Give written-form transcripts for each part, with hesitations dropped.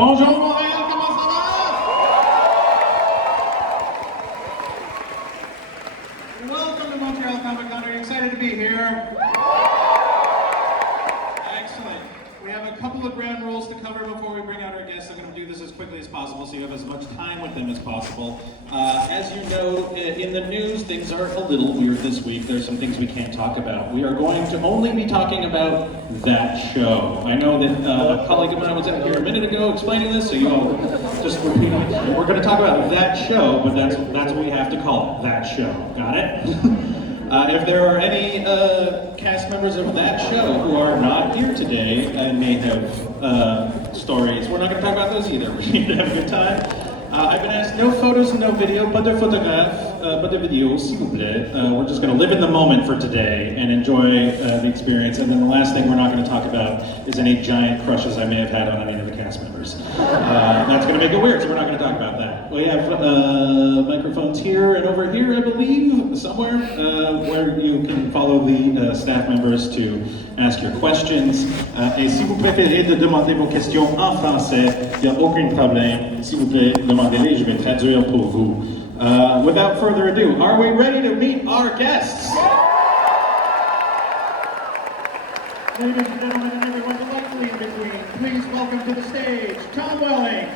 Bonjour Montreal, comment ça va? Welcome to Montreal Comic Con. Are you excited to be here? Excellent. We have a couple of ground rules to cover before we bring out our guests. I'm going to do this as quickly as possible so you have as much time with them as possible. As you know, in the news, things are a little weird this week. There's some things we can't talk about. We are going to only be talking about that show. I know that a colleague of mine was out here a minute ago explaining this, so you all just repeat it. We're going to talk about that show, but that's what we have to call it, that show. Got it? If there are any cast members of that show who are not here today and may have stories, we're not going to talk about those either. We need to have a good time. I've been asked no photos and no video, pas de photographe, pas de video, s'il vous plaît. We're just going to live in the moment for today and enjoy the experience. And then the last thing we're not going to talk about is any giant crushes I may have had on any of the cast members. That's going to make it weird, so we're not going to talk about that. We have microphones here and over here, I believe, somewhere, where you can follow the staff members to ask your questions. Et si vous préférez de demander vos questions en français, il n'y a aucun problème. S'il vous plaît, demandez-les, je vais traduire pour vous. Without further ado, are we ready to meet our guests? Ladies and gentlemen, and everyone delightfully in between, please welcome to the stage, Tom Welling.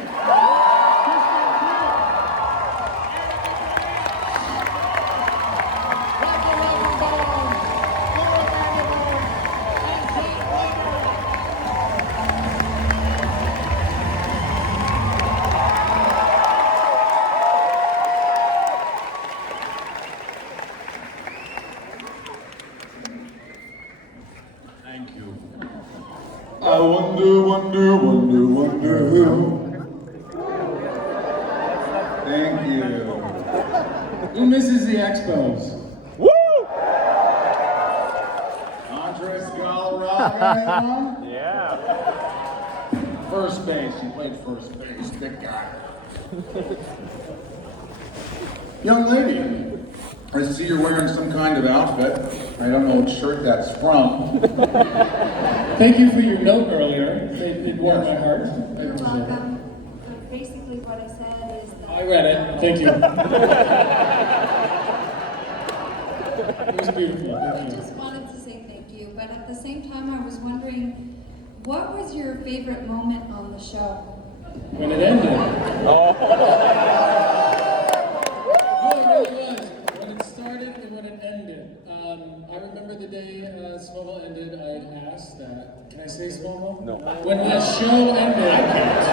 I wonder. Thank you. Who misses the Expos? Woo! Andres Galarraga. Yeah. First base. He played first base. Big guy. Young lady, I see you're wearing some kind of outfit. I don't know what shirt that's from. Thank you for your note earlier. It warmed my heart. You're welcome. Basically what I said is that... I read it. Thank you. It was beautiful. I Thank you. just wanted to say thank you, but at the same time I was wondering, what was your favorite moment on the show? When it ended. Oh. No, it really was. When it started and when it ended. I remember the day Smallville ended, I had asked that. Can I say Smallville? No. When the show ended, I can't.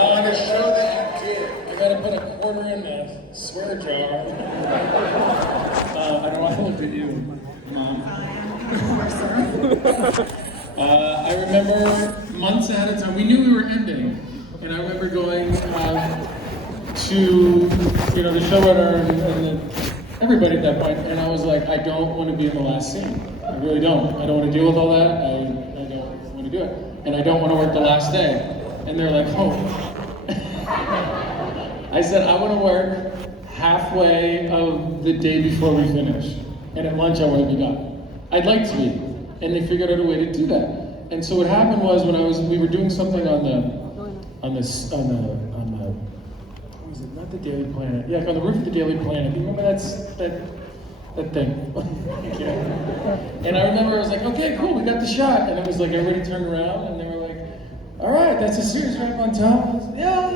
On a show that you did. I gotta put a quarter in the swear jar. I don't know, I looked at you, Mom. I remember months ahead of time, we knew we were ending, and I remember going to, the showrunner and everybody at that point, and I was like, I don't want to be in the last scene. I really don't. I don't want to deal with all that. I don't want to do it. And I don't want to work the last day. And they're like, oh. I said, I want to work halfway of the day before we finish. And at lunch, I want to be done. I'd like to be. And they figured out a way to do that. And so what happened was when we were doing something on what was it? Not the Daily Planet. Yeah, on the roof of the Daily Planet. You remember that thing? Yeah. And I remember I was like, okay, cool, we got the shot. And it was like everybody turned around and they were like, all right, that's a series wrap on top. I was like, yeah.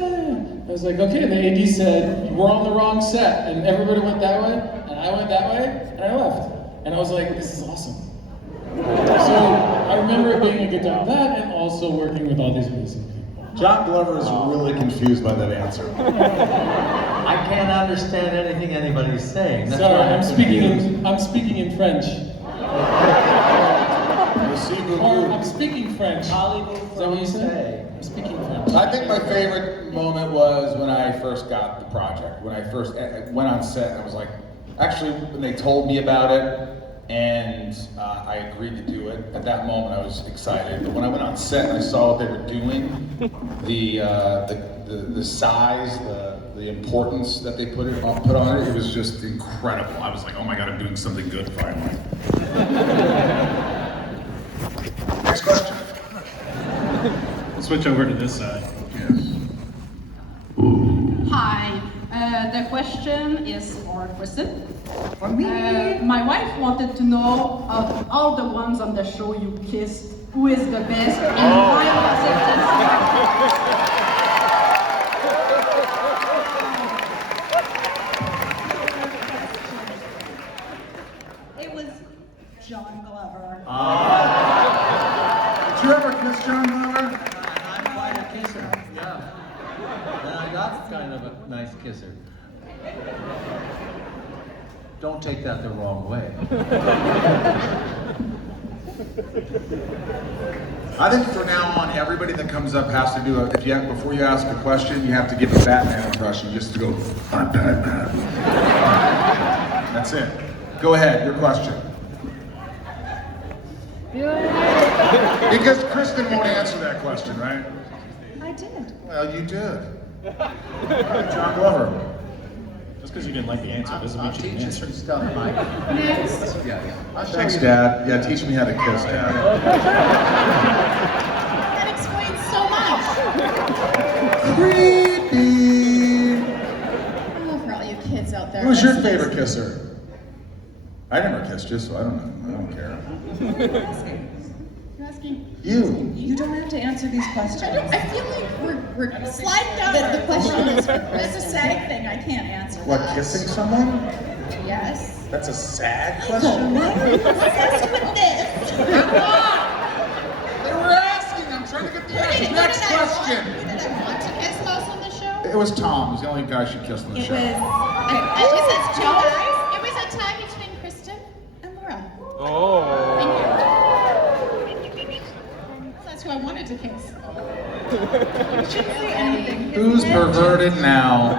I was like, okay. And the AD said, we're on the wrong set. And everybody went that way, and I went that way, and I left. And I was like, this is awesome. So I remember it being a good time with that, and also working with all these amazing people. John Glover is really confused by that answer. I can't understand anything anybody's saying. That's Sorry, why I'm speaking in French. Or I'm speaking French. Is that what you said? I'm speaking French. I think my favorite moment was when I first got the project. When I first went on set, I was like, actually, when they told me about it, and I agreed to do it. At that moment, I was excited. But when I went on set and I saw what they were doing, the size, the importance that they put on it, it was just incredible. I was like, oh my God, I'm doing something good finally. Next question. Switch over to this side. Yes. Hi, the question is for Kristin. For me. My wife wanted to know of all the ones on the show you kissed, who is the best and why was it? It was John Glover. Did you ever kiss John Glover? I'm quite a kisser, yeah. And I got kind of a nice kisser. Don't take that the wrong way. I think from now on, everybody that comes up has to do it. If you have, before you ask a question, you have to give a Batman impression just to go, I'm Batman. That's it. Go ahead, your question. Because Kristin won't answer that question, right? I did. Well, you did. John Glover. Just because you didn't like the answer doesn't I'll mean you teach can you answer. some stuff, Mike. Next. Yeah. I'll show Thanks, you. Dad. Yeah, teach me how to kiss, Dad. That explains so much. Creepy. Oh, for all you kids out there. Who was your favorite kisser? I never kissed you, so I don't know. I don't care. You're asking. You. You don't have to answer these questions. I feel like we're sliding down. The question is for That's a Kristin. SAG thing. I can't answer What, that. kissing someone? Yes. That's a sad question. Obsessed with this. They were asking. I'm trying to get past the next question. Did I want to kiss most on the show? It was Tom. He was the only guy she kissed on the It show. was. It was two guys. It was a tie between Kristin and Laura. Thank you. That's who I wanted to kiss. Shouldn't say anything. Who's perverted now?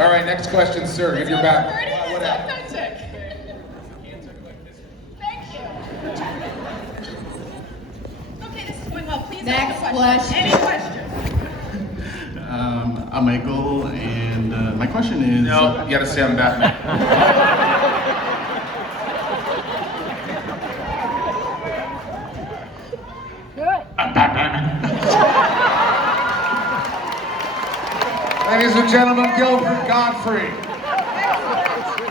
All right, next question, sir. Give your back. It's What happened? authentic. Thank you. Okay, this is going well. Please ask Next a question. Any question? I'm Michael, and my question is... No, you gotta say I'm Batman. I'm Batman. Ladies and gentlemen, Gilbert Godfrey.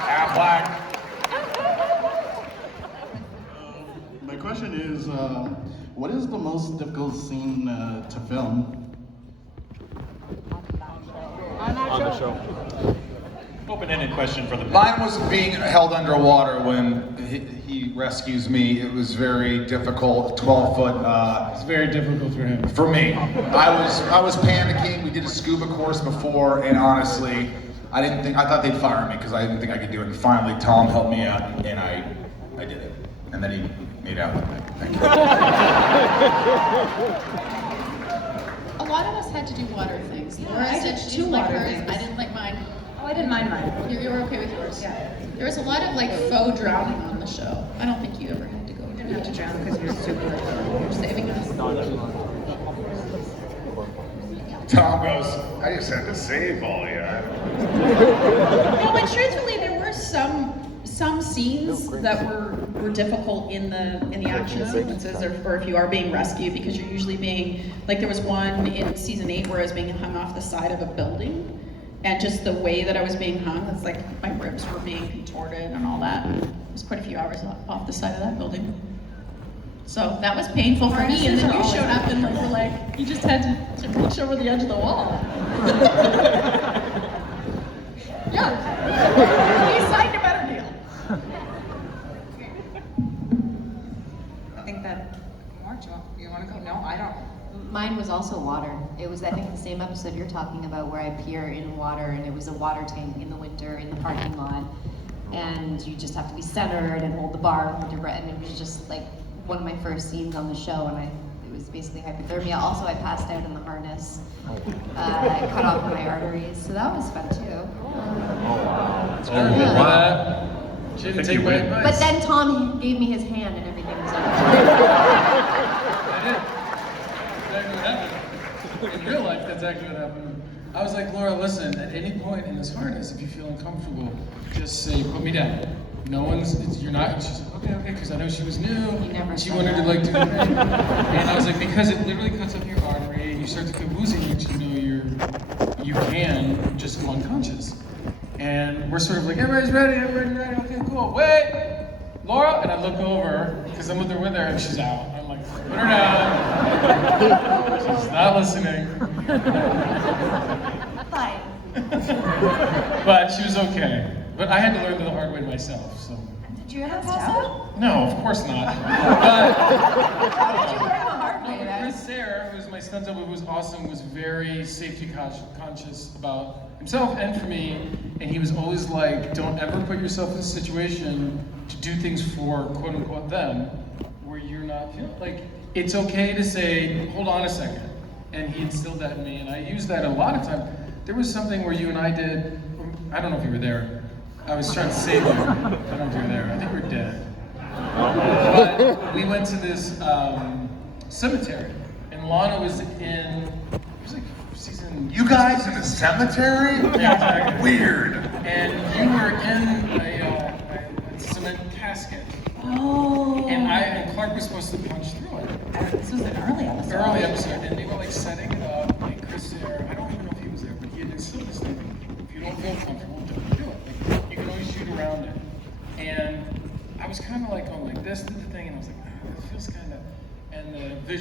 Affleck. My question is, what is the most difficult scene to film? Open-ended question for the. Mine was being held underwater when he rescues me. It was very difficult, 12-foot. It's very difficult for him. For me, I was panicking. We did a scuba course before, and honestly, I thought they'd fire me because I didn't think I could do it. And finally, Tom helped me out, and I did it. And then he made out with me. Thank you. A lot of us had to do water things. Laura I said did she two didn't like water hers. things. I didn't like mine. Oh, I didn't mind mine. You were okay with yours? Yeah. There was a lot of like faux drowning on the show. I don't think you ever had to go. You didn't have to drown because you're super. You're saving us. Tom goes, I just had to save all you. No, but truthfully, there were some scenes that were difficult in the action sequences, or if you are being rescued, because you're usually being like there was one in season 8 where I was being hung off the side of a building, and just the way that I was being hung, it's like my ribs were being contorted and all that. It was quite a few hours off the side of that building. So that was painful for me, and then you showed up and were like, you just had to reach over the edge of the wall. Yeah. We signed a better deal. I think that. More? You want to go? No, I don't. Mine was also water. It was, I think, the same episode you're talking about where I appear in water, and it was a water tank in the winter in the parking lot, and you just have to be centered and hold the bar and hold your breath, and it was just like one of my first scenes on the show, and it was basically hypothermia. Also, I passed out in the harness. I cut off my arteries, so that was fun too. Wow. She didn't take my advice. But then Tom gave me his hand and everything was okay. Exactly what happened. In real life, that's actually what happened. I was like, Laura, listen, at any point in this harness, if you feel uncomfortable, just say, put me down. No one's, you're not, she's like, okay, because I know she was new. You never She said wanted to that. like do the thing. And I was like, because it literally cuts up your arm. you start to feel woozy, which you know you can just go unconscious. And we're sort of like, everybody's ready, okay, cool. Wait, Laura, and I look over because I'm with her, and she's out. I'm like, put her down. She's not listening. Hi. But she was okay. But I had to learn the hard way myself. So. Did you ever pass out? No, of course not. How did you learn the hard way, then? Chris Sayre, who was my stunt double, who was awesome, was very safety conscious about himself and for me. And he was always like, don't ever put yourself in a situation to do things for quote unquote them where you're not feeling like it's okay to say, hold on a second. And he instilled that in me, and I used that a lot of times. There was something where you and I did, I don't know if you were there. I was trying to save you. I don't know if you were there. I think you were dead. But we went to this cemetery, and Lana was in, it was like season... You guys in a cemetery? Yeah, exactly. Weird. And you were in a cement casket. Oh. And Clark was supposed to punch through it. This was an early episode. Early episode, and they were like setting it up, like Chris there, I don't even know if he was there, but he had instilled this thing. If you don't feel comfortable, don't do it. Like, you can always shoot around it. And I was kind of like going like this, did the thing, and I was like, it feels kind of, and the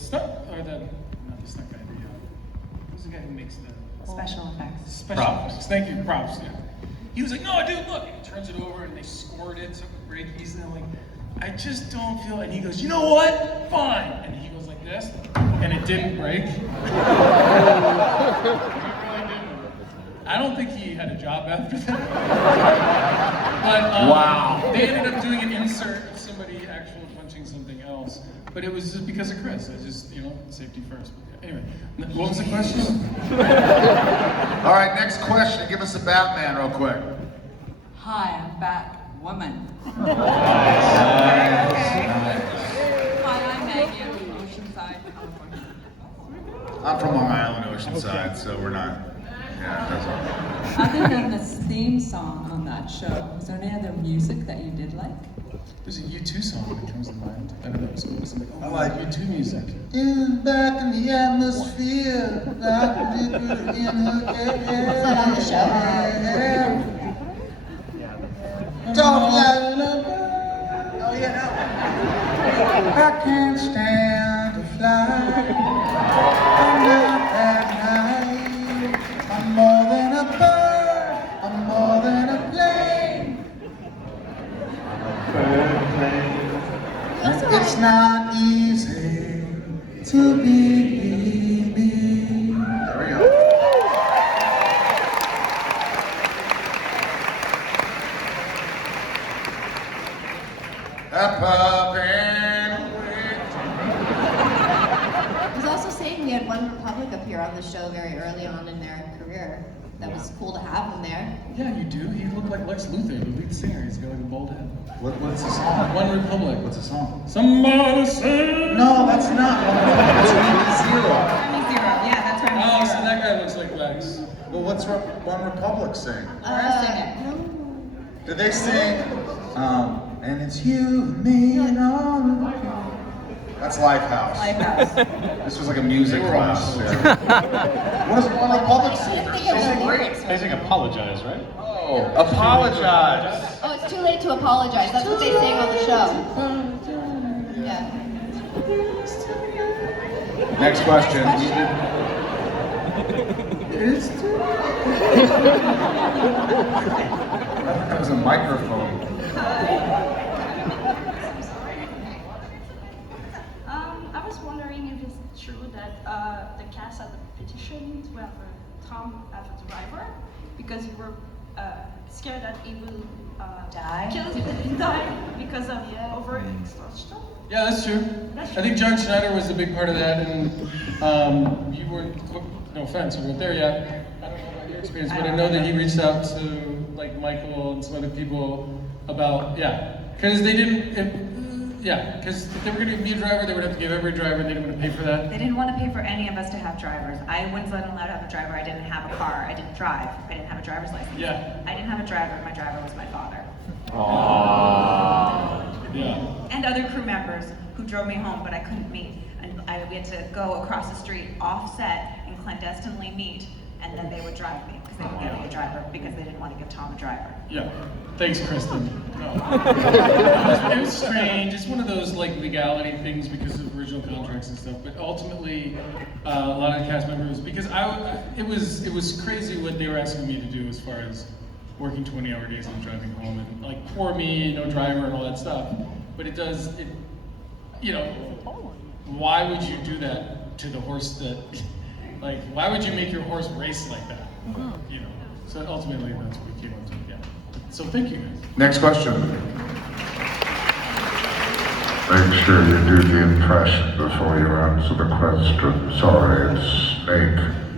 stunt, or not the stunt guy, who's the guy who makes the Special effects. special effects. Thank you, props, yeah. He was like, no, dude, look, and he turns it over, and they scored it, took a break, and I'm like, I just don't feel, and he goes, you know what, fine, and he goes like this, and it didn't break. It really didn't. I don't think he had a job after that. But Wow. They ended up doing an insert of somebody actually punching something else, but it was just because of Chris. I just, safety first. But yeah. Anyway, what was the question? All right, next question. Give us a Batman real quick. Hi, I'm Batwoman. Nice. Hi, I'm Maggie. I'm from Oceanside, California. I'm from Long Island, Oceanside, so we're not. Yeah, that's all. Other than this theme song on that show, was there any other music that you did like? There's a U2 song that comes to mind. I don't know, it's cool. It's like, I like U2 music. In back in the atmosphere, like a dipper in her hair. Is that on the show? Talk like a bird. Oh yeah, no. I can't stand to fly. I'm not that night. I'm more than a bird. I'm more than a plane. It's not easy to be me. There we go. I was also saying we had One Republic appear on the show very early on in their career. That was cool to have them there. Yeah, you do. He looked like Lex Luthor, the lead singer. He's got like a bald head. What's the song? One Republic. What's the song? Somebody say. No, that's not. It's Zero. Remy Zero. Yeah, that's Remy Oh, Zero. so that guy looks like Lex. Well, what's One Republic sing? Sing it. Did they sing? And it's you, me, and all. That's Lifehouse. Lifehouse. This was like a music class. Yeah. What does One Republic sing? They're so great. They sing apologize, right? Oh, apologize. Oh, it's too late to apologize. That's what they sang on the show. Yeah. Next question. That was a microphone. I was wondering if it's true that the cast had a petition to have Tom as a driver because you were scared that he will Die? die because of overexhaustion. Yeah, that's true. I think John Schneider was a big part of that, and you weren't, no offense, you weren't there yet. I don't know about your experience, but I know that he reached out to like Michael and some other people about, because they didn't, because if they were going to be a driver, they would have to give every driver, they didn't want to pay for that. They didn't want to pay for any of us to have drivers. I wasn't allowed to have a driver. I didn't have a car. I didn't drive. I didn't have a driver's license. Yeah. I didn't have a driver. My driver was my father. Aww. Yeah. And other crew members who drove me home, but I couldn't meet. And we had to go across the street off set and clandestinely meet, and then they would drive me because they wouldn't give me a driver because they didn't want to give Tom a driver. Yeah. Thanks, Kristin. No. It was strange. It's one of those like legality things because of original contracts and stuff. But ultimately, a lot of the cast members, because it was crazy what they were asking me to do as far as working 20-hour days and driving home, and like poor me, no driver and all that stuff. But you know, why would you do that to the horse that, like, why would you make your horse race like that? You know. So ultimately, that's what we came up to. Yeah. So thank you guys. Next question. Make sure you do the impression before you answer the question. Sorry, it's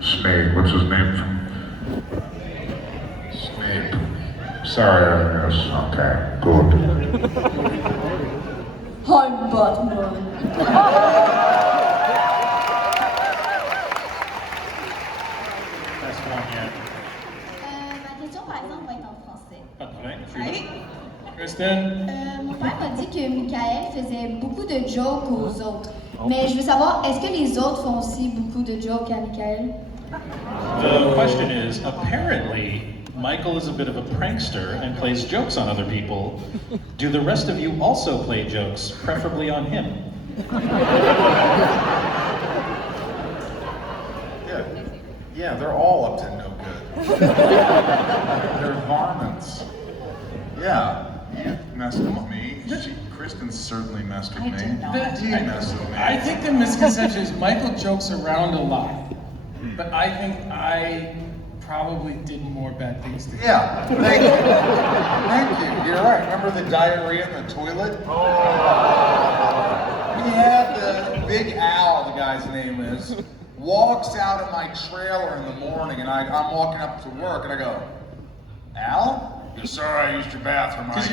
Snake. What's his name? Snape. Sorry, yes. Okay, good. I'm Batman. Best one yet. Ma question, par exemple, va être en français. Pas de problème. Allez. Kristin. Mon père m'a dit que Michael faisait beaucoup de jokes aux autres. Mais je veux savoir, est-ce que les autres font aussi beaucoup de jokes à Michael? The question is, apparently, Michael is a bit of a prankster and plays jokes on other people. Do the rest of you also play jokes, preferably on him? Yeah, they're all up to no good. They're varmints. Yeah, you messed with me. Kristin certainly messed with me. He messed with me. I think the misconception is Michael jokes around a lot, but I think I probably did more bad things to him. Yeah, thank you. Thank you. You're right. Remember the diarrhea in the toilet? We had the Big Al, the guy's name is, walks out of my trailer in the morning, and I'm walking up to work, and I go, Al? Sorry, I used your bathroom. Because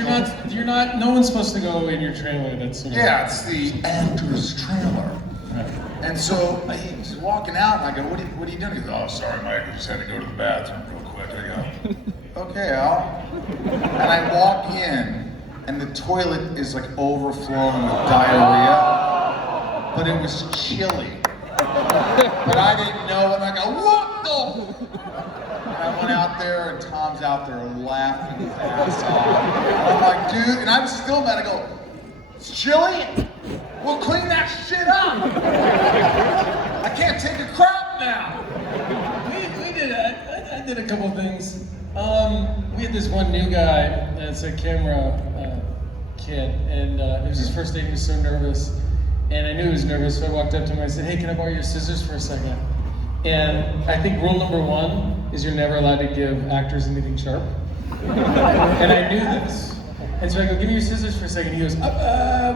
you're not, no one's supposed to go in your trailer. That's sort of. Yeah, it's the actor's trailer. Right. And so he's walking out, and I go, what are you doing? He goes, oh, sorry, Mike, I just had to go to the bathroom real quick. I go, okay, Al. And I walk in, and the toilet is like overflowing with diarrhea, but it was chilly. But I didn't know, and I go, what the? And I went out there, and Tom's out there laughing his ass off. And I'm like, dude, and I'm still mad. I go, it's chilly? We'll clean that shit up. I can't take a crap now. We did. I did a couple things. We had this one new guy that's a camera kid, and it was his first day. He was so nervous, and I knew he was nervous, so I walked up to him and I said, "Hey, can I borrow your scissors for a second?" And I think rule number 1 is you're never allowed to give actors anything sharp. And I knew this. And so I go, give me your scissors for a second. He goes, and I'm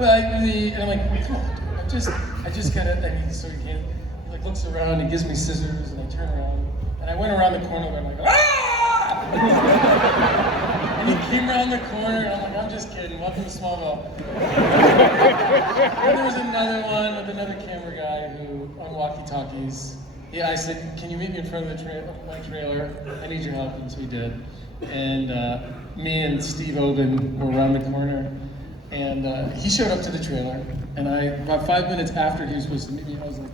like, come on, dude, I just gotta, so he can't, he like looks around, he gives me scissors, and I turn around, and I went around the corner, and I'm like, ah! And he came around the corner, and I'm like, I'm just kidding, welcome to Smallville. And there was another one with another camera guy who, on walkie-talkies, yeah, I said, can you meet me in front of my trailer? I need your help, and so he did. And me and Steve Oben were around the corner, and he showed up to the trailer, and about 5 minutes after he was supposed to meet me, I was like,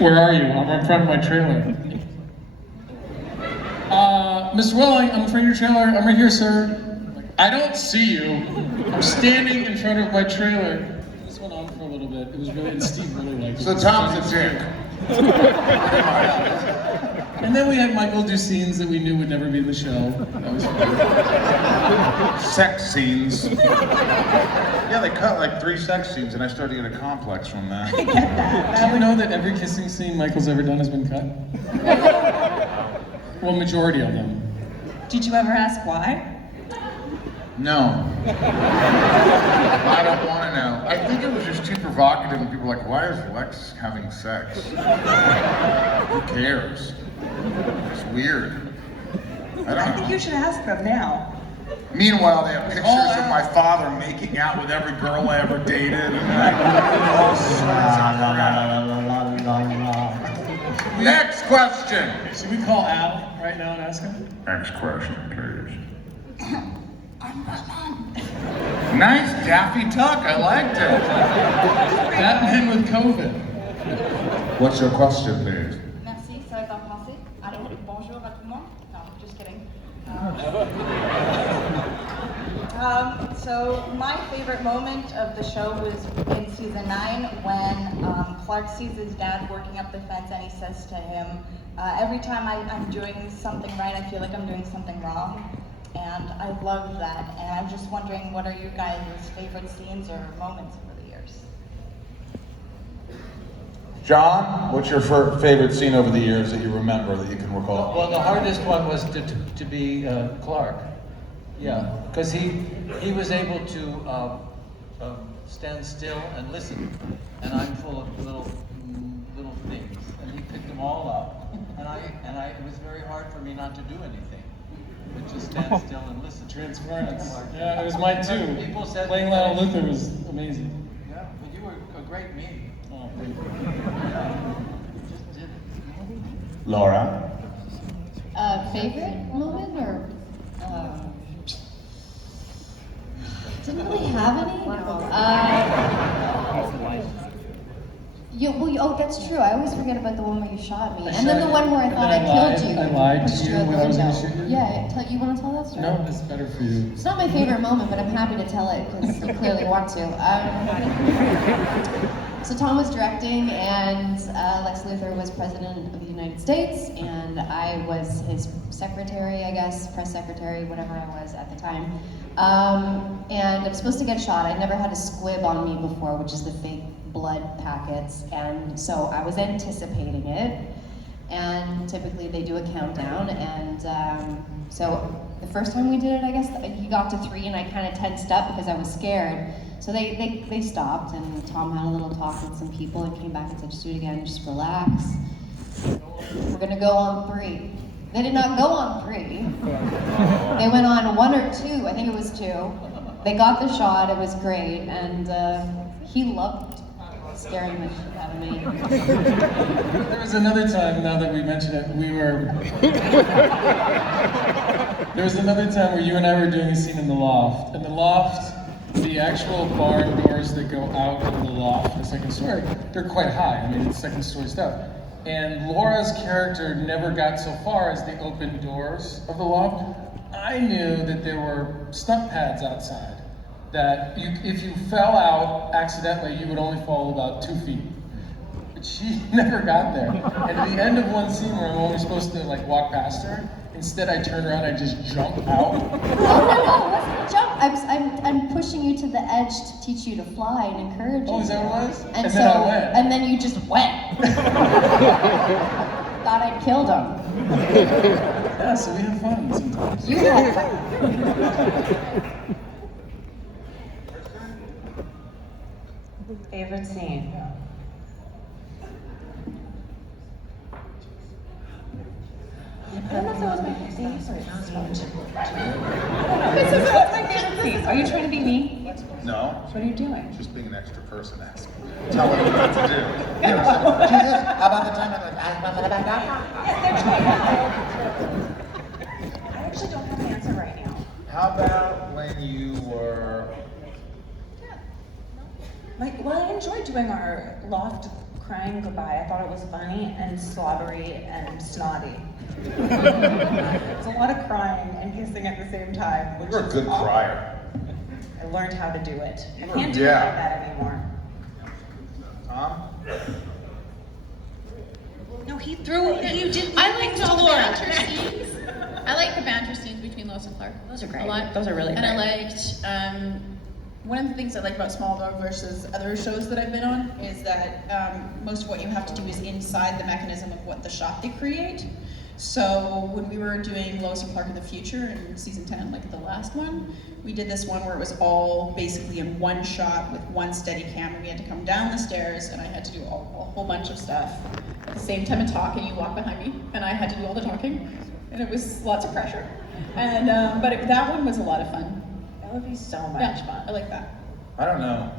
where are you? I'm in front of my trailer. Mr. Welling, I'm in front of your trailer. I'm right here, sir. I'm like, I don't see you. I'm standing in front of my trailer. This went on for a little bit. It was really, and Steve really liked it. So Tom's a dick. And then we had Michael do scenes that we knew would never be in the show. That was fun. Sex scenes. Yeah, they cut like 3 sex scenes, and I started to get a complex from that. I get that. Do you know that every kissing scene Michael's ever done has been cut? Well, majority of them. Did you ever ask why? No. I don't want to know. I think it was just too provocative, and people were like, why is Lex having sex? Who cares? It's weird. I think you should ask them now. Meanwhile, they have pictures of my father making out with every girl I ever dated. And Next question. Should we call Al right now and ask him? Next question, please. I Nice Daffy Duck, I liked it. Batman with COVID. What's your question, please? Merci, ça va être en français. Allô, bonjour à tout le monde. No, just kidding. So my favorite moment of the show was in season 9 when Clark sees his dad working up the fence and he says to him, every time I'm doing something right, I feel like I'm doing something wrong. And I love that. And I'm just wondering, what are you guys' favorite scenes or moments over the years? John, what's your favorite scene over the years that you remember that you can recall? Well, the hardest one was to be Clark. Yeah, because he was able to stand still and listen, and I'm full of little things, and he picked them all up, and it was very hard for me not to do anything, but just stand still and listen. Transference. Yeah, it was mine too. People said playing Lionel Luther was amazing. Yeah, but you were a great me. Oh, thank you. Yeah, you just did it. Laura? Favorite moment or? Didn't really have any. No. Oh, that's true. I always forget about the one where you shot me, and then the one where I thought I killed you. I lied to pushed you out the when I was window. gonna shoot you? Yeah, you want to tell that story? No, it's better for you. It's not my favorite moment, but I'm happy to tell it because you clearly want to. So Tom was directing, and Lex Luthor was president of the United States, and I was his secretary, I guess, press secretary, whatever I was at the time. And I'm supposed to get shot. I'd never had a squib on me before, which is the fake blood packets, and so I was anticipating it. And typically they do a countdown, and so the first time we did it, I guess he got to 3, and I kind of tensed up because I was scared. So they stopped, and Tom had a little talk with some people and came back and said, just do it again, just relax. We're gonna go on 3. They did not go on 3. They went on 1 or 2, I think it was 2. They got the shot, it was great, and he loved scaring the shit out of me. There was another time, now that we mention it, there was another time where you and I were doing a scene in the loft. In the loft, the actual barn doors that go out of the loft, the second story, they're quite high. I mean, it's second story stuff. And Laura's character never got so far as the open doors of the loft. I knew that there were stunt pads outside, that if you fell out accidentally, you would only fall about 2 feet. But she never got there. And at the end of one scene where I'm only supposed to like walk past her, instead I turn around and I just jump out. Oh no, it wasn't jump. I'm pushing you to the edge to teach you to fly and encourage you. Oh, is that what it was? And then I went. And then you just went. Thought I'd killed him. Yeah, so we have fun sometimes. You had fun. Favorite scene? I don't know if that was my favorite scene. This is what's my favorite scene. Are you trying to be me? No. What are you doing? Just being an extra person asking. Tell them what to do. You know, Jesus, how about the time I actually don't have an answer right now. How about when you were... Well, I enjoyed doing our loft crying goodbye. I thought it was funny and slobbery and snotty. It's a lot of crying and kissing at the same time. Which You're a good crier. I learned how to do it. I can't do it like that anymore. Tom? No, he did. I liked all the banter scenes. I like the banter scenes between Lois and Clark. Those are great. A lot. Those are really and great. I liked, one of the things I like about Smallville versus other shows that I've been on is that most of what you have to do is inside the mechanism of what the shot they create. So when we were doing Lois and Clark in the Future in season 10, like the last one, we did this one where it was all basically in one shot with one steady camera. We had to come down the stairs and I had to do a whole bunch of stuff at the same time and talk, and you walk behind me and I had to do all the talking, and it was lots of pressure. And but that one was a lot of fun. That would be so much fun. I like that. I don't know.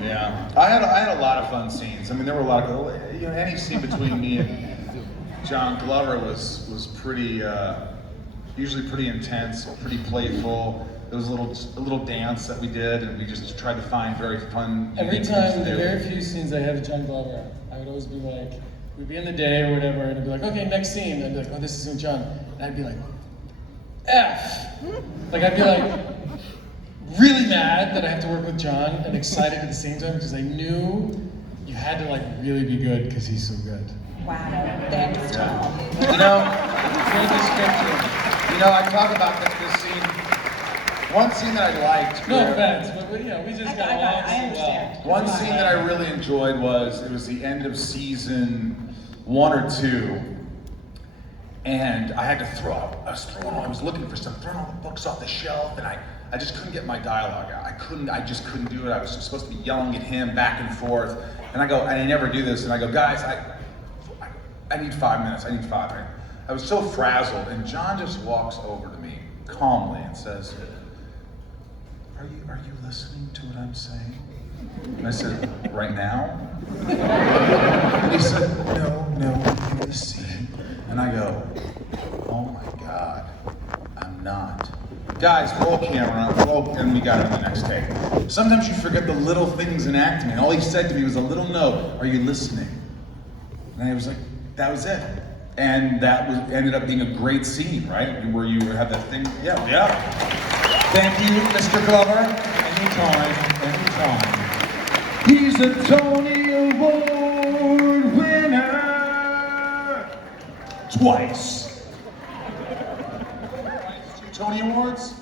Yeah, I had a lot of fun scenes. I mean, there were a lot of, any scene between me and John Glover was pretty, usually pretty intense, pretty playful. There was a little dance that we did, and we just tried to find very fun. Every unique time, things to the do. very few scenes I had with John Glover, I would always be like, we'd be in the day or whatever, and I'd be like, okay, next scene. And I'd be like, oh, this is with John. And I'd be like, F. Like, I'd be like, really mad that I have to work with John and excited at the same time because I knew you had to like really be good because he's so good. Wow, thanks, Tom. You know, I talk about this scene. One scene that I liked. No offense, but you know, we just got along so well. One scene that I really enjoyed was, it was the end of season 1 or 2, and I had to throw out, I was looking for stuff, throwing all the books off the shelf, and I just couldn't get my dialogue out. I just couldn't do it. I was supposed to be yelling at him back and forth, and I never do this, and I go, guys, I need 5 minutes, I need 5 minutes. I was so frazzled, and John just walks over to me calmly and says, Are you listening to what I'm saying? And I said, right now? And he said, no, in this scene. And I go, oh my God, I'm not. Guys, roll camera, and we got it on the next take. Sometimes you forget the little things in acting, and all he said to me was a little note, are you listening? And I was like, that was it. And that ended up being a great scene, right? Where you had that thing, yeah. Thank you, Mr. Glover. Anytime. He's a Tony Award winner. Twice. 2 Tony Awards?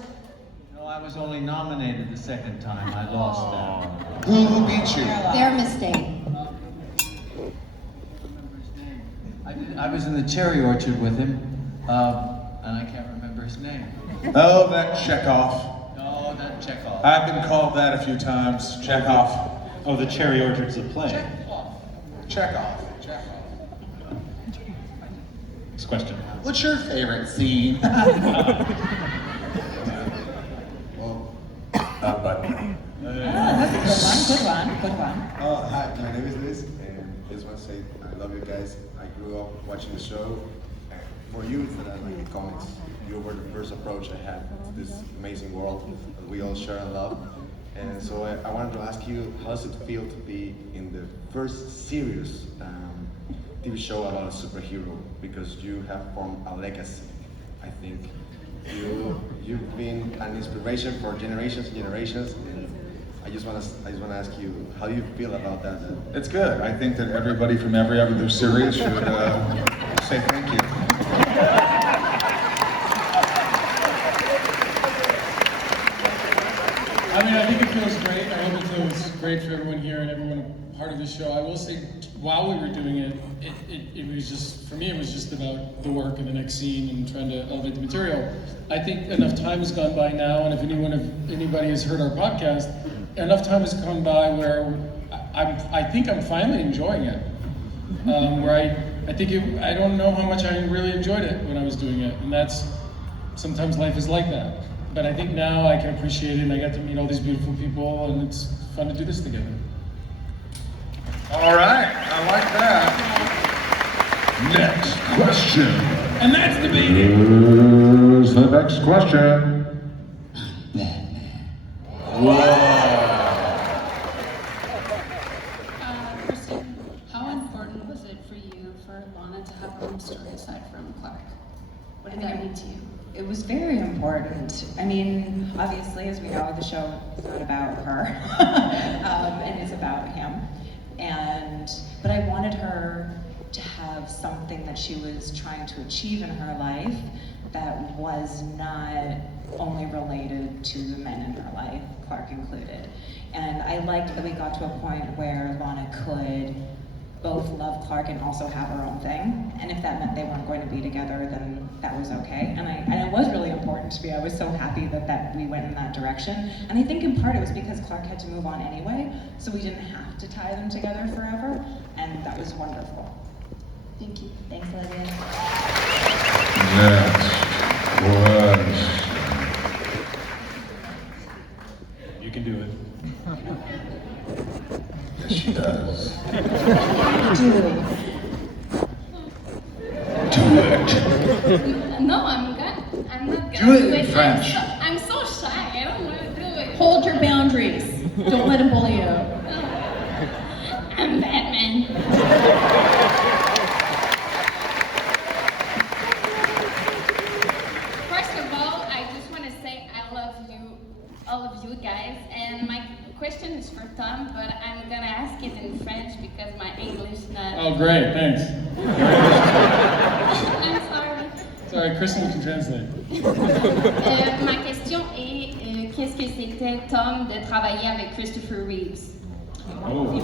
No, I was only nominated the second time. I lost that. Who beat you? Their mistake. I was in the cherry orchard with him, and I can't remember his name. Oh, that Chekhov. No, that Chekhov. I've been called that a few times. Chekhov. Oh, the Cherry Orchard's a play. Chekhov. Next question. What's your favorite scene? That's a good one. Oh, hi, my name is Liz, and I just want to say I love you guys. I grew up watching the show. For you, it's that I like the comics. You were the first approach I had to this amazing world that we all share and love. And so I wanted to ask you, how does it feel to be in the first serious TV show about a superhero? Because you have formed a legacy. I think you've been an inspiration for generations and generations. And I just want to ask you, how do you feel about that? It's good. I think that everybody from every other series should say thank you. I mean, I think it feels great. I hope it feels great for everyone here and everyone part of the show. I will say, while we were doing it, it was just, for me, it was just about the work and the next scene and trying to elevate the material. I think enough time has gone by now, and if anybody has heard our podcast, enough time has gone by where I think I'm finally enjoying it. Where I don't know how much I really enjoyed it when I was doing it, and that's, sometimes life is like that. But I think now I can appreciate it, and I got to meet all these beautiful people, and it's fun to do this together. All right, I like that. Next question. And that's the baby. Here's the next question. Kristin, how important was it for you for Lana to have her own story aside from Clark? What did that mean to you? It was very important. I mean, obviously, as we know, the show is not about her, and it's about him. But I wanted her to have something that she was trying to achieve in her life that was not only related to the men in her life, Clark included. And I liked that we got to a point where Lana could both love Clark and also have her own thing. And if that meant they weren't going to be together, then that was okay. And it was really important to me. I was so happy that we went in that direction. And I think in part it was because Clark had to move on anyway, so we didn't have to tie them together forever. And that was wonderful. Thank you. Thanks, Olivia. Next question. You can do it. Yes, she does. it. No, I'm not Do gonna it in French. I'm so shy. I don't want to do it. Hold your boundaries. Don't let him bully you. I'm Batman. First of all, I just want to say I love you, all of you guys. And my question is for Tom, but I'm gonna ask it in French because my English not. Oh, great, thanks. I'm sorry. Sorry, Kristin can translate. Ma question est qu'est-ce que c'était, Tom, de travailler avec Christopher Reeves? Oh, you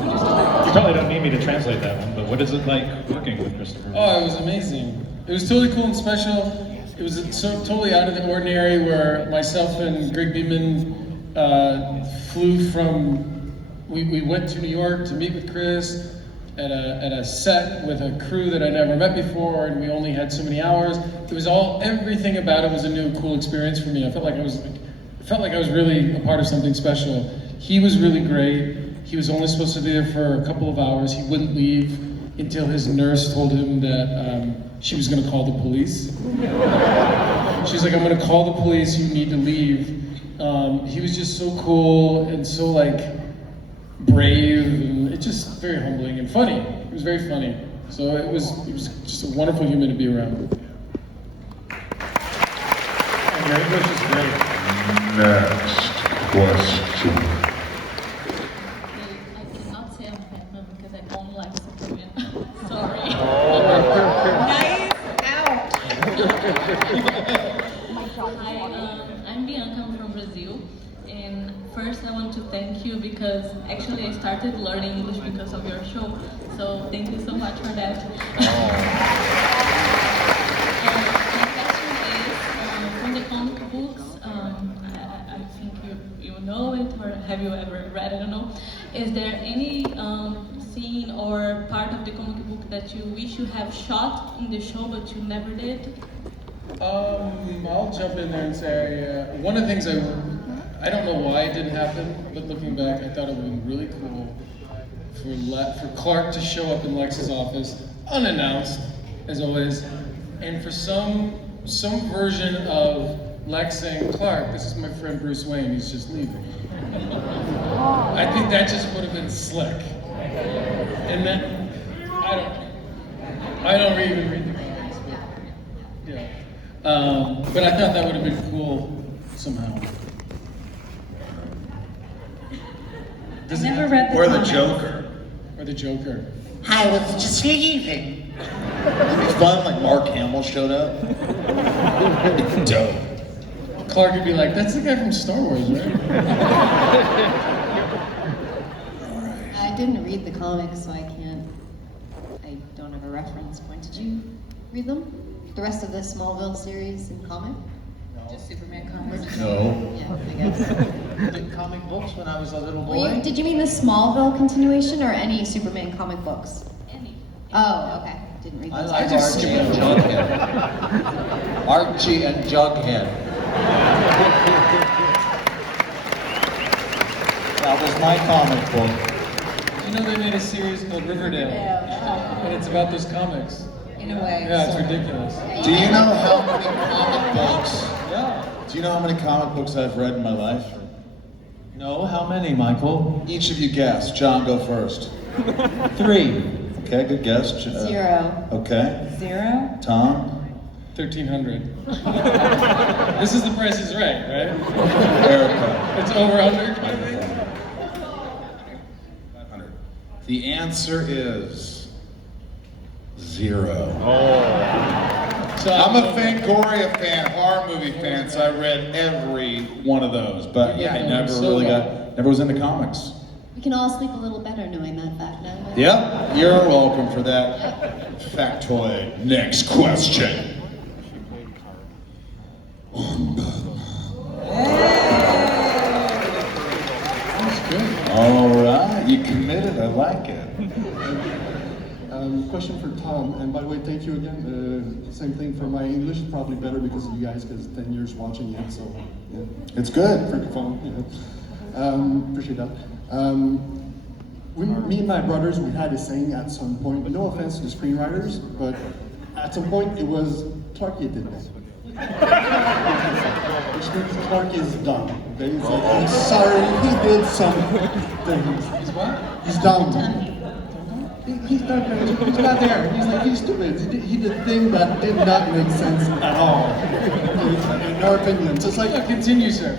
totally don't need me to translate that one, but what is it like working with Christopher? Oh, it was amazing. It was totally cool and special. It was totally out of the ordinary where myself and Greg Beeman flew from, we went to New York to meet with Chris at a set with a crew that I never met before, and we only had so many hours. It was everything about it was a new, cool experience for me. I felt like I was really a part of something special. He was really great. He was only supposed to be there for a couple of hours. He wouldn't leave until his nurse told him that she was going to call the police. She's like, I'm going to call the police, you need to leave. He was just so cool and so brave, and it's just very humbling and funny. It was very funny. So it was just a wonderful human to be around. And your English is great. Next question. I cannot say I'm Batman because I don't like Superman. Sorry. Nice out. Hi, I'm Bianca, I'm from Brazil. And first I want to thank you because actually I started learning English because of your show. So thank you so much for that. And my question is, from the comic books, I think you know it, or have you ever read it, I don't know. Is there any scene or part of the comic book that you wish you have shot in the show but you never did? I'll jump in there and say, one of the things I don't know why it didn't happen, but looking back, I thought it would have been really cool for Clark to show up in Lex's office, unannounced, as always, and for some version of Lex saying, Clark, this is my friend Bruce Wayne, he's just leaving. I think that just would have been slick. And then, I don't even read the comics, but yeah. But I thought that would have been cool somehow. I never read the Or the comics. Joker. Or the Joker. I was just leaving. It's fun, like Mark Hamill showed up. Dope. Clark would be like, that's the guy from Star Wars, right? I didn't read the comics, so I don't have a reference point. Did you read them? The rest of the Smallville series in comic? Just Superman comics. No. Yeah, I guess. The comic books when I was a little boy. Did you mean the Smallville continuation or any Superman comic books? Any. Oh, okay. Didn't read I those. like Archie and Jughead. Archie and Jughead. That was my comic book. You know they made a series called Riverdale, and it's about those comics. In a way. Yeah, it's ridiculous. Do you know how many comic books? Yeah. Do you know how many comic books I've read in my life? No, how many, Michael? Each of you guess. John, go first. 3. Okay, good guess. 0. Okay. 0? Tom? 1,300. This is The Price is Right, right? Erica? It's over 100, I think. 500. The answer is 0. So I'm a Fangoria fan, horror movie fan, so I read every one of those. But yeah, I never never was into comics. We can all sleep a little better knowing that fact now. Yep, you're welcome for that factoid. Next question. All right, you committed, I like it. Question for Tom, and by the way, thank you again. Same thing for my English, probably better because of you guys, because 10 years watching it, so yeah. It's good. Pretty fun, appreciate that. Me and my brothers, we had a saying at some point, no offense to the screenwriters, but at some point it was Clark did this. Which means Clark is done. Okay? He's like, I'm sorry, he did some things. He's what? He's done. He's not there. He's not there. He's like, he's stupid. He did a thing that did not make sense at all. In our opinion. So it's like, continue, sir.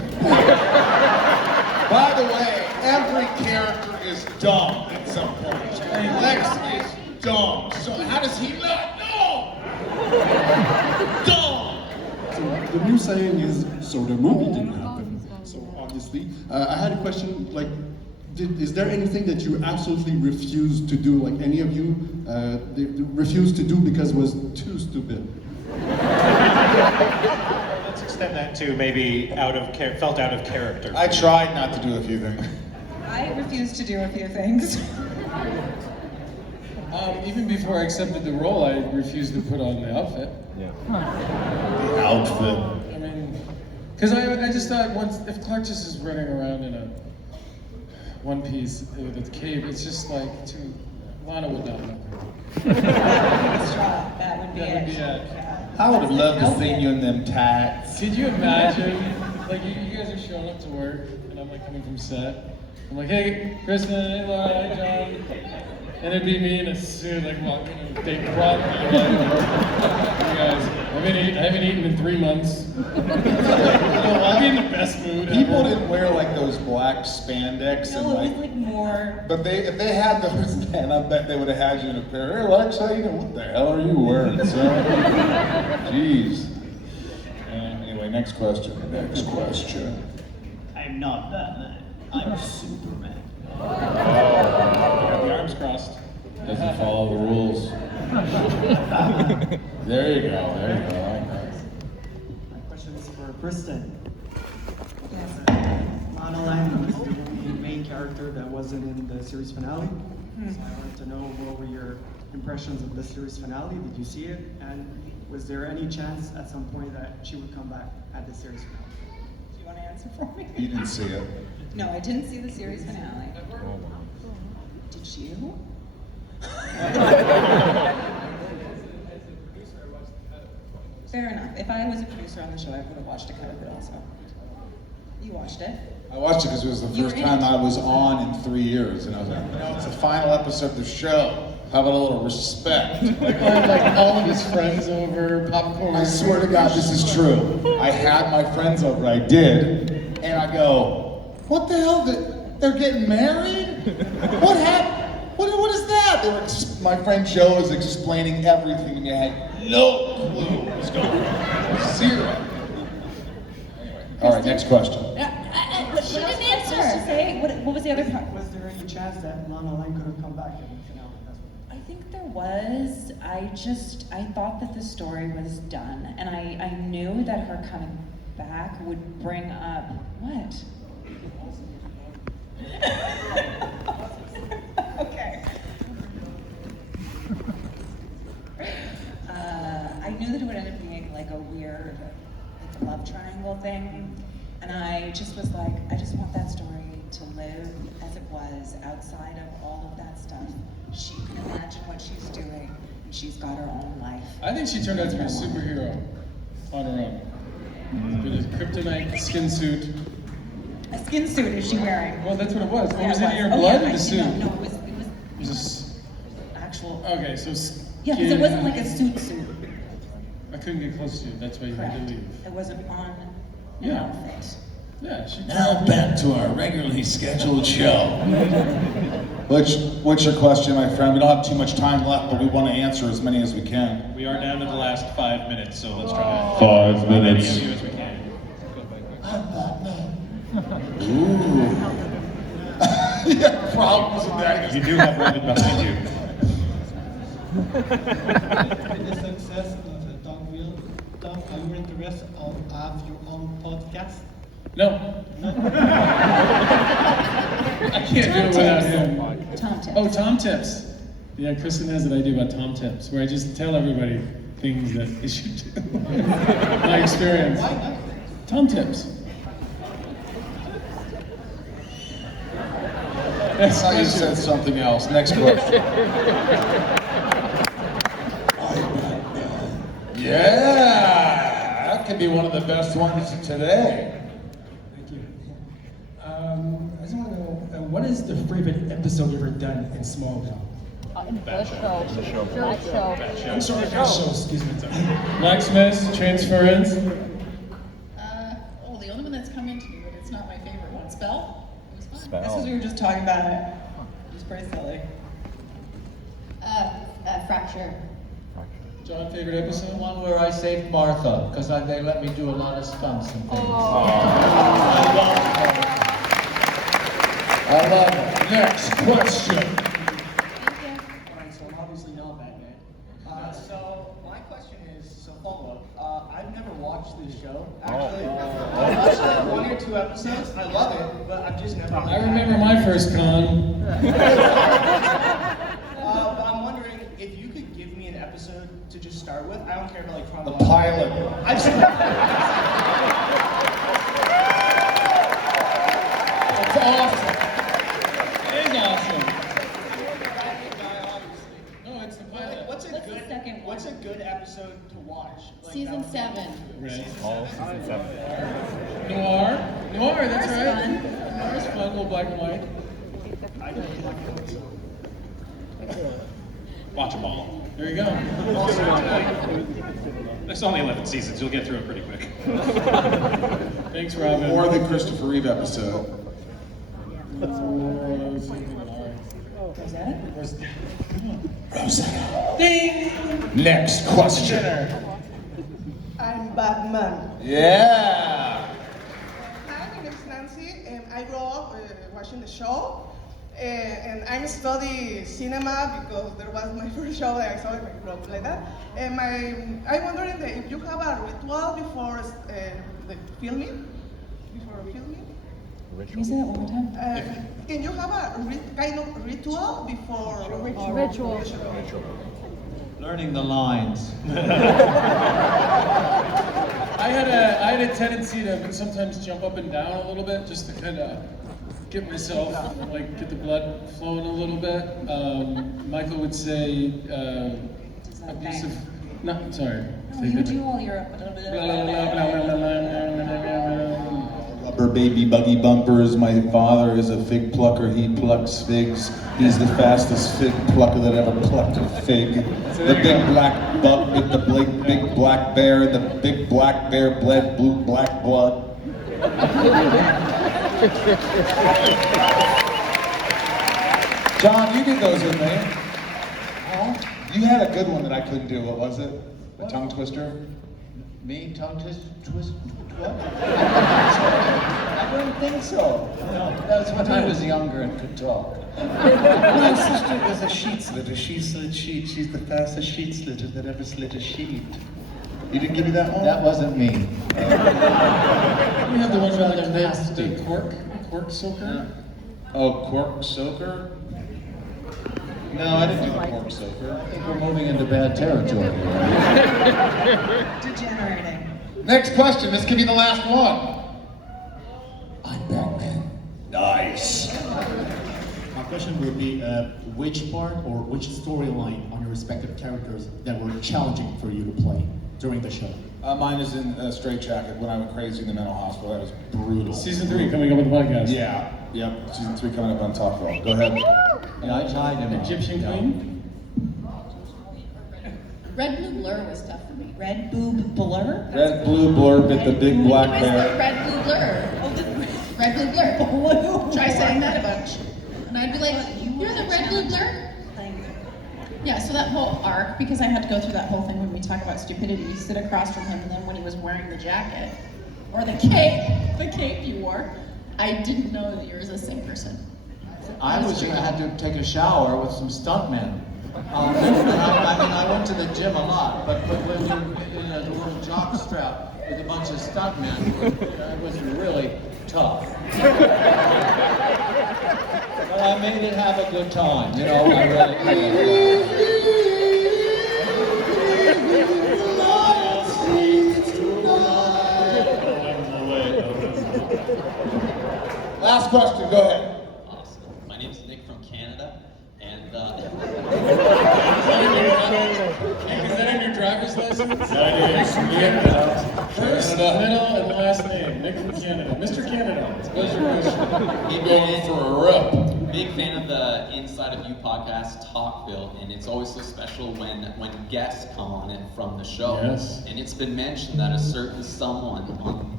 By the way, every character is dumb at some point. Lex is dumb. So how does he not know? Dumb. so the new saying is, so the movie didn't happen. So obviously, I had a question, like, is there anything that you absolutely refused to do, like any of you refused to do because it was too stupid? Let's extend that to maybe felt out of character. I tried not to do a few things. I refused to do a few things. Even before I accepted the role, I refused to put on the outfit. Yeah. The outfit. I mean, because I just thought if Clark just is running around in a one piece with a cape, it's just like Lana would not know. That would be it. Yeah. I would have loved to see you in them tats. Could you imagine, like you guys are showing up to work, and I'm like coming from set. I'm like, hey, Kristin, hey, Laura, hey, John. And it'd be me in a suit, like walking in a big brought me in. You guys, I haven't eaten in 3 months. I'll be in the best mood. People didn't wear like those black spandex No, and it like. was like more. But if they had those, then I bet they would have had you in a pair. Hey, Lex, how you doing? What the hell are you wearing, son? Jeez. Anyway, next question. Next question. I'm not Batman. I'm Superman. Got the arms crossed. Doesn't follow the rules. There you go. I like that. My question is for Kristin. Yes. Lana Lang was the only main character that wasn't in the series finale. So I wanted to know what were your impressions of the series finale? Did you see it? And was there any chance at some point that she would come back at the series finale? Do you want to answer for me? You didn't see it. No, I didn't see the series finale. Did you? Fair enough. If I was a producer on the show, I would have watched a cut of it also. You watched it? I watched it because it was the first time I was on in 3 years, and I was like, it's the final episode of the show. Have a little respect. Like all of his friends over, popcorn. I swear to God, this is true. I had my friends over, I did, and I go, what the hell? They're getting married? What happened? What is that? My friend Joe was explaining everything, and I had no clue what was going on. Zero. Anyway, all right, next question. But she didn't answer. What was the other part? Was there any chance that Lana Lang could have come back in the finale? I think there was. I thought that the story was done, and I knew that her coming back would bring up what? Okay. I knew that it would end up being like a weird love triangle thing, and I just was like, I just want that story to live as it was outside of all of that stuff. She can imagine what she's doing, and she's got her own life. I think she turned out to be a superhero on her own. With a kryptonite skin suit. A skin suit is she wearing? Well, that's what it was. Yeah, Was it it was. your Oh, blood yeah, or the suit? No, it was Just actual. okay, so Yeah, because it wasn't like a suit. I couldn't get close to you. That's why you had to leave. It wasn't on an Yeah. outfit. Yeah, she. Now back to our regularly scheduled show. What's your question, my friend? We don't have too much time left, but we want to answer as many as we can. We are down to the last 5 minutes, so let's try to 5 minutes. as many of you as we can. Ooh. Yeah, problems with that. You do have Rabbit behind you. With the success of the Dogville stuff, are you interested in have your own podcast? No. I can't do it without him. Tom Tips. Oh, Tom Tips. Yeah, Kristin has an idea about Tom Tips, where I just tell everybody things that they should do. My experience. Tom Tips. I thought you said something else. Next question. Yeah, that could be one of the best ones today. Thank you. I just want to know, what is the favorite episode you've ever done in Smallville? That show. I'm sorry, that show, excuse me. Maximus, Transference. The only one that's come into me, but it's not my favorite one. Spell? It was fun. Spell. This is we were just talking about it. It was pretty silly. Fracture. John, favorite episode? The one where I saved Martha, because they let me do a lot of stunts and things. I love it. Next question. Alright, so I'm obviously not Batman. So my question is, follow-up. I've never watched this show. Actually, I've watched like 1 or 2 episodes. I love it, but I've just never. I remember my first con. But I'm wondering if you could give me an episode to just start with. I don't care about like The pilot. I've seen It's awesome. It is awesome. No, it's the pilot. What's a good episode to watch? Like, Season 7. Season 7. Noir, that's right. Noir's fun, little black and white. Watch them all. There you go. There's only 11 seasons. You'll get through it pretty quick. Thanks, Robin. Or the Christopher Reeve episode. Rosanna. Ding! Next question. I'm Batman. Yeah. Hi, my name is Nancy, and I grew up watching the show. And I'm studying cinema because there was my first show that I saw in my group like that. And I'm wondering that if you have a ritual before the filming, Can you say that one more time? Can you have a kind of ritual before? Ritual. Learning the lines. I had a tendency to sometimes jump up and down a little bit just to kind of get myself, like, get the blood flowing a little bit. Michael would say abusive. No, sorry. You do all your. Rubber baby buggy bumpers. My father is a fig plucker. He plucks figs. He's the fastest fig plucker that ever plucked a fig. The big black buck with the big black bear. The big black bear bled blue black blood. John, you did those with me. You had a good one that I couldn't do. What was it? A tongue twister? Me? Tongue twist? What? I don't think so. No, that's when I was younger and could talk. My sister was a sheet slitter. She slid sheet. She's the fastest sheet slitter that ever slid a sheet. You didn't give me that one? That wasn't me. We have the one rather nasty cork soaker. Oh, cork soaker? No, I didn't do the cork soaker. I think we're moving into bad territory. Degenerating. Next question. This could be the last one. I'm Batman. Nice. My question would be, which part or which storyline on your respective characters that were challenging for you to play during the show? Mine is in Straight Jacket when I went crazy in the mental hospital. That was brutal. Season 3 coming up with the podcast. Yeah. Yep. Season 3 coming up on Top Row. Go ahead. Yeah, I tied him. Egyptian Queen. Red Blue Blur was tough for me. Red Boob Blur? Red Blue Blur bit the big black What is the bear. Red Blue Blur? Red Blue Blur. Try saying that a bunch. And I'd be like, you're the Red Blue Blur? Yeah, so that whole arc, because I had to go through that whole thing when we talk about stupidity, you sit across from him, and then when he was wearing the jacket, or the cape you wore, I didn't know that you were the same person. I had to take a shower with some stuntmen. I went to the gym a lot, but when you're in a little jock strap with a bunch of stuntmen, it was really tough. But I made it have a good time, you know. I really Last question. Go ahead. Awesome. My name is Nick from Canada, and Is that on your driver's license? No, Mr. Canada, what's your question? You going for a rip? Big fan of the Inside of You podcast, Talkville, and it's always so special when guests come on it from the show. Yes. And it's been mentioned that a certain someone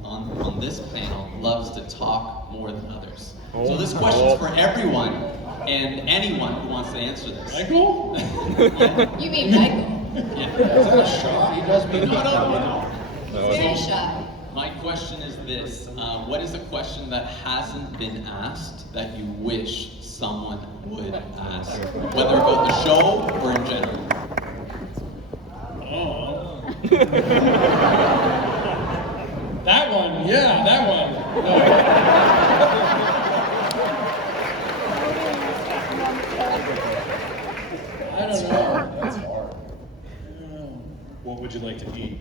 on this panel loves to talk more than others. So this question's for everyone and anyone who wants to answer this. Michael? Yeah. You mean Michael? Yeah. Is that a shot? He does mean No. Very shy. My question is this: what is a question that hasn't been asked that you wish someone would ask, whether about the show or in general? Oh. That one, yeah, that one. I don't know. That's hard. What would you like to eat?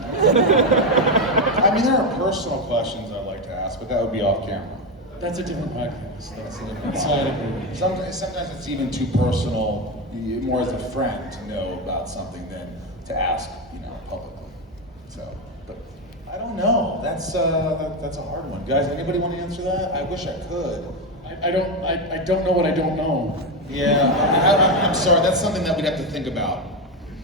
I mean, there are personal questions I'd like to ask, but that would be off camera. That's a different podcast. That's a different side. Sometimes it's even too personal, more as a friend, to know about something than to ask, publicly. So, but I don't know. That's a hard one, guys. Anybody want to answer that? I wish I could. I don't know what I don't know. Yeah, I'm sorry. That's something that we'd have to think about.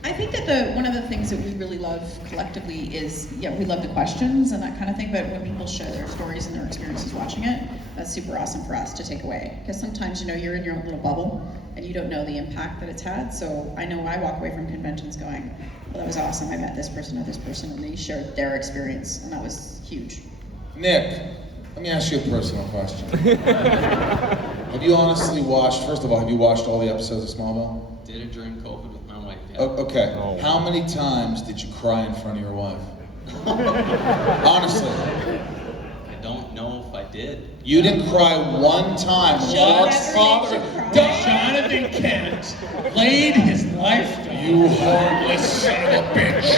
I think that one of the things that we really love collectively is, we love the questions and that kind of thing, but when people share their stories and their experiences watching it, that's super awesome for us to take away. Because sometimes, you're in your own little bubble and you don't know the impact that it's had. So I know I walk away from conventions going, well, that was awesome. I met this person or this person, and they shared their experience, and that was huge. Nick, let me ask you a personal question. Have you honestly watched, first of all, have you watched all the episodes of Smallville? Did it during COVID with my wife. Yeah. Okay. How many times did you cry in front of your wife? Honestly. I don't know if I did. You didn't cry one time. Jonathan Kent laid his life down. You heartless son of a bitch.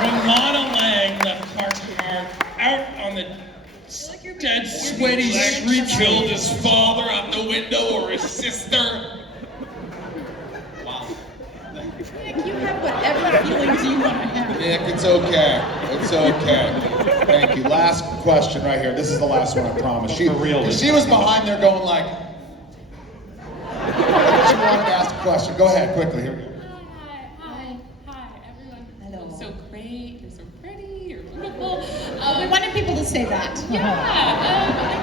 When Lana Lang left Carter out on the dead, sweaty street, killed his father out the window or his sister. Wow. Nick, you have whatever feelings you want to have. Nick, it's okay. It's okay. Thank you. Last question right here. This is the last one, I promise. She was behind there going like, she wanted to ask a question. Go ahead, quickly. Here we go. Hi, everyone. Hello. You're so great, you're so pretty, you're beautiful. We wanted people to say that. I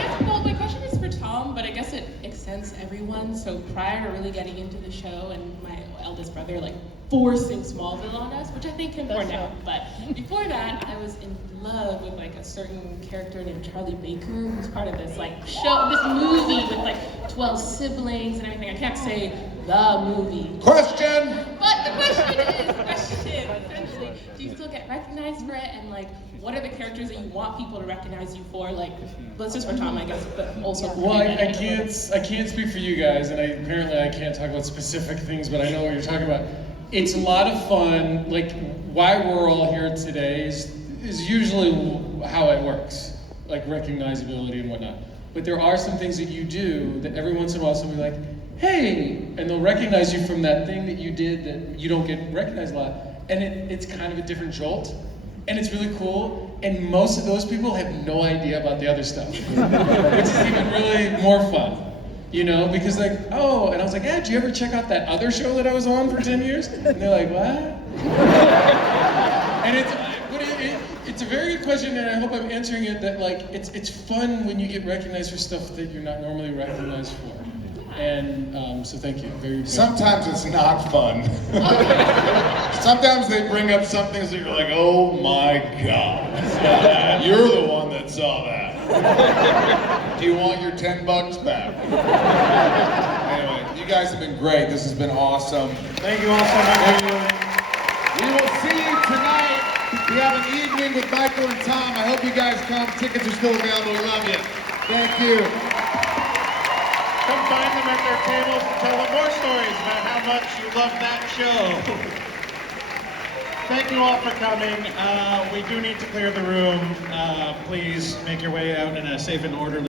guess, my question is for Tom, but I guess it extends to everyone. So prior to really getting into the show and my eldest brother, forcing Smallville on us, which I think him for now, but before that, I was in love with a certain character named Charlie Baker, who's part of this show, this movie with 12 siblings and everything. I can't say the movie. Question! But the question is, essentially, do you still get recognized for it? And what are the characters that you want people to recognize you for? Let's just for Tom, I guess, but also for Well, me. I can't speak for you guys, and apparently I can't talk about specific things, but I know what you're talking about. It's a lot of fun. Why we're all here today is usually how it works, recognizability and whatnot. But there are some things that you do that every once in a while somebody will be like, hey, and they'll recognize you from that thing that you did that you don't get recognized a lot. And it's kind of a different jolt. And it's really cool. And most of those people have no idea about the other stuff, which is even really more fun. Because and I was like, yeah, did you ever check out that other show that I was on for 10 years? And they're like, what? And it's a very good question, and I hope I'm answering it, that it's fun when you get recognized for stuff that you're not normally recognized for. And so thank you. Very good. Sometimes it's not fun. Sometimes they bring up something so you're like, oh my God. You're the one that saw that. Do you want your $10 back? Anyway, you guys have been great. This has been awesome. Thank you all so much. We will see you tonight. We have an evening with Michael and Tom. I hope you guys come. Tickets are still available. We love you. Thank you. Come find them at their tables and tell them more stories about how much you love that show. Thank you all for coming. We do need to clear the room. Please make your way out in a safe and orderly